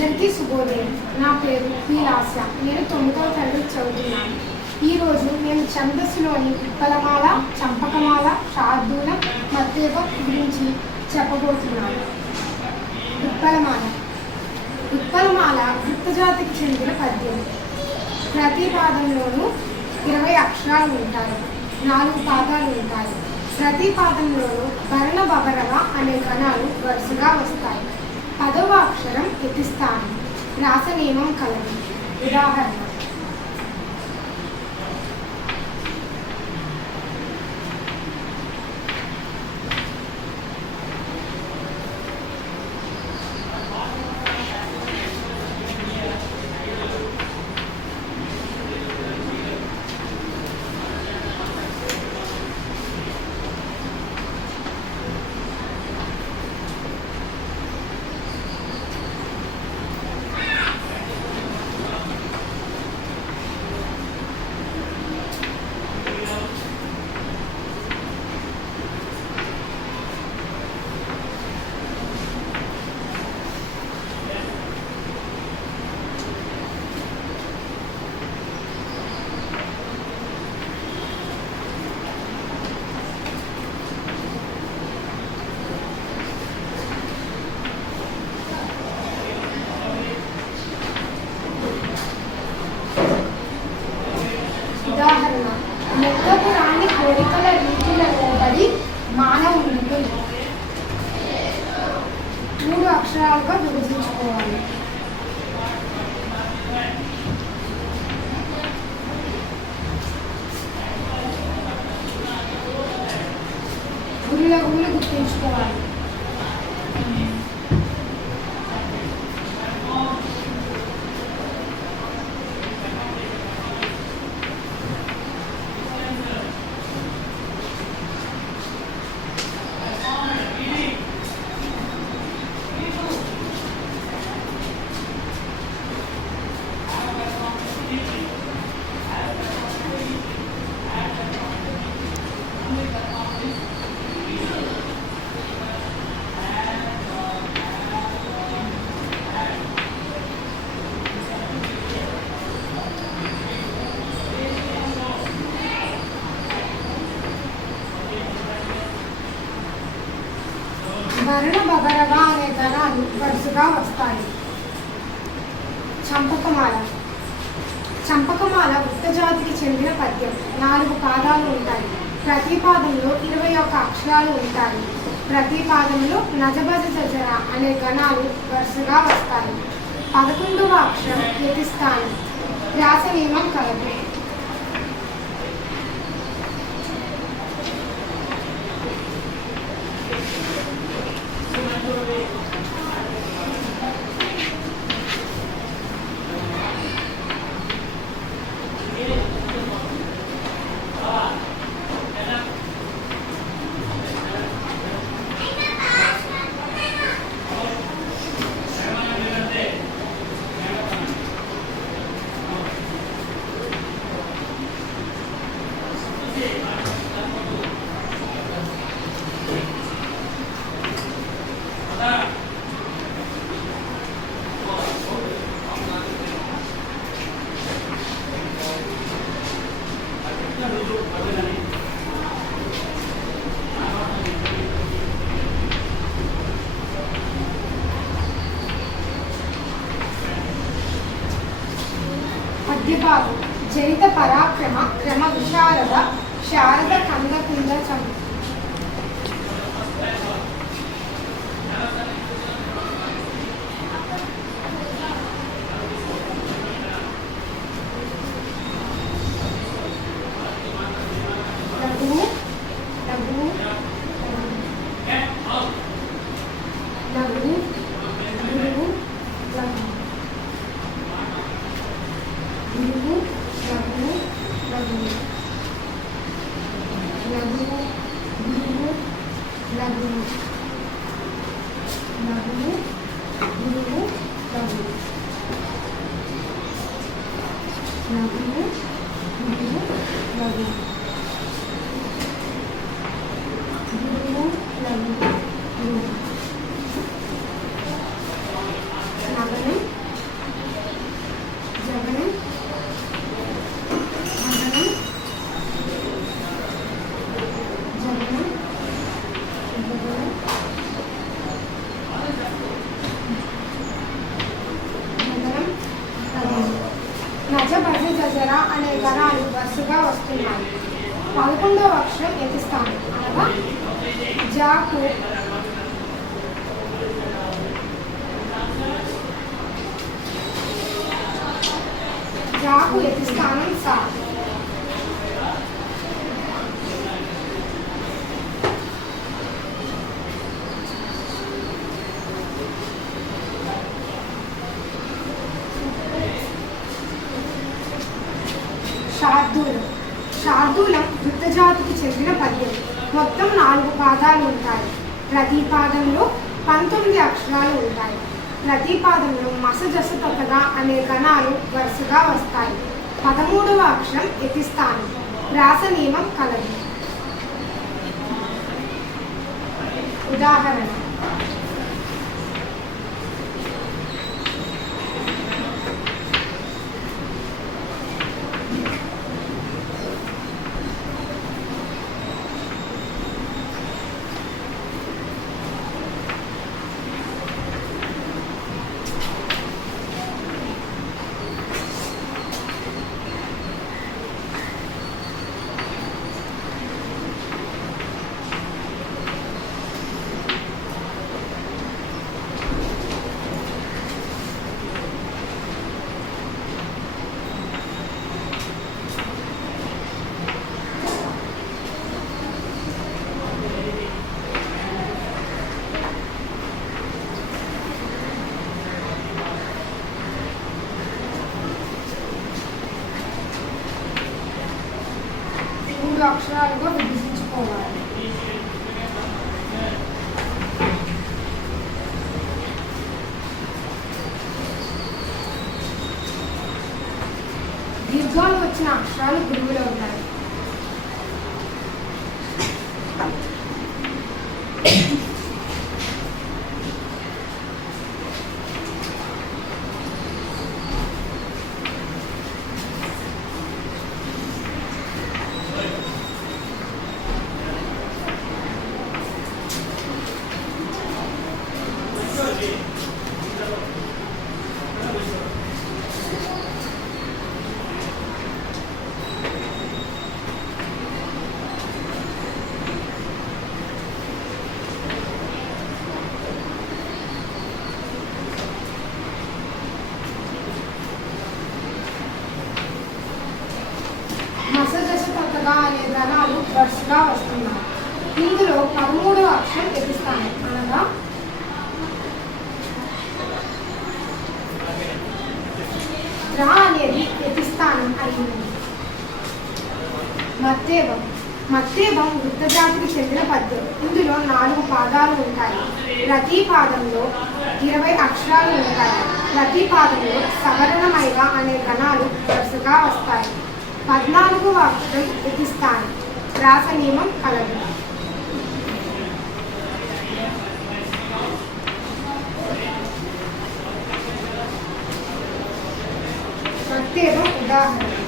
అందరికీ శుభోదయం నా పేరు పి లాస్య నేను తొమ్మిదవ తరగతి చదువుతున్నాను. ఈరోజు నేను ఛందస్సులోని పిప్పలమాల చంపకమాల శార్దూల మత్తేపం గురించి చెప్పబోతున్నాను. పిప్పలమాల పిప్పలమాల గుప్తజాతికి చెందిన పద్యం. ప్రతి పాదంలోనూ ఇరవై అక్షరాలు ఉంటాయి. నాలుగు పాదాలు ఉంటాయి. ప్రతి పాదంలోనూ వర్ణ బబరవ అనే గణాలు వరుసగా వస్తాయి. పదవ అక్షరం ఎతిస్థానం రాస నియమం కలదు. ఉదాహరణ గురుల గురులు గుర్తుంచుకోవాలి వర్ణ బగరవ అనే గణాలు వరుసగా వస్తాయి. చంపకమాల. చంపకమాల జాతికి చెందిన పద్యం. నాలుగు పాదాలు ఉంటాయి. ప్రతి పాదంలో ఇరవై ఒక్క అక్షరాలు ఉంటాయి. ప్రతి పాదంలో నజబజ జజర అనే గణాలు వరుసగా వస్తాయి. పదకొండవ అక్షరం యతిస్తాను వ్యాస నియమం కలదు. Thank you. మధ్యభాగం. జనిత పరాక్రమ క్రమ విశారద శారద కంద కుంద না দিলে দিলে అనే గణాలు వరుసగా వస్తున్నాయి పదకొండవ అక్షరం ఎతిస్తాను అనగా జాకు. జాకు ఎతిస్తానం సా శార్దూలం వృద్ధజాతికి వృత్తజాతికి చెందిన పద్యం మొత్తం నాలుగు పాదాలు ఉంటాయి. ప్రతి పాదంలో పంతొమ్మిది అక్షరాలు ఉంటాయి. ప్రతి పాదంలో మసజస తొకదా అనే గణాలు వరుసగా వస్తాయి. పదమూడవ అక్షరం ఎతిస్తాను వ్రాస నియమం కలదు. ఉదాహరణ. మూడు అక్షరాలుగా విభజించుకోవాలి దీర్ఘాలు వచ్చిన అక్షరాలు గురువులో ఉన్నాయి మసదశ కొత్తగా అనే గణాలు వరుసగా వస్తున్నాయి ఇందులో పదమూడవ అక్షరం ఎపిస్తాను అనగా రా అనేది ఎపిస్తానం అయింది. మత్తేవం మత్తేవం వృత్తజాతికి చెందిన పద్యం. ఇందులో నాలుగు పాదాలు ఉంటాయి. ప్రతి పాదంలో ఇరవై అక్షరాలు ఉంటాయి. ప్రతి పాదంలో సవరణమైన అనే గణాలు వరుసగా వస్తాయి. పద్నాలుగవ అక్షరం ఎపిస్తాను రాస నియమం కలదు. ప్రత్యేకం ఉదాహరణ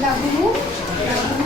Lagoon.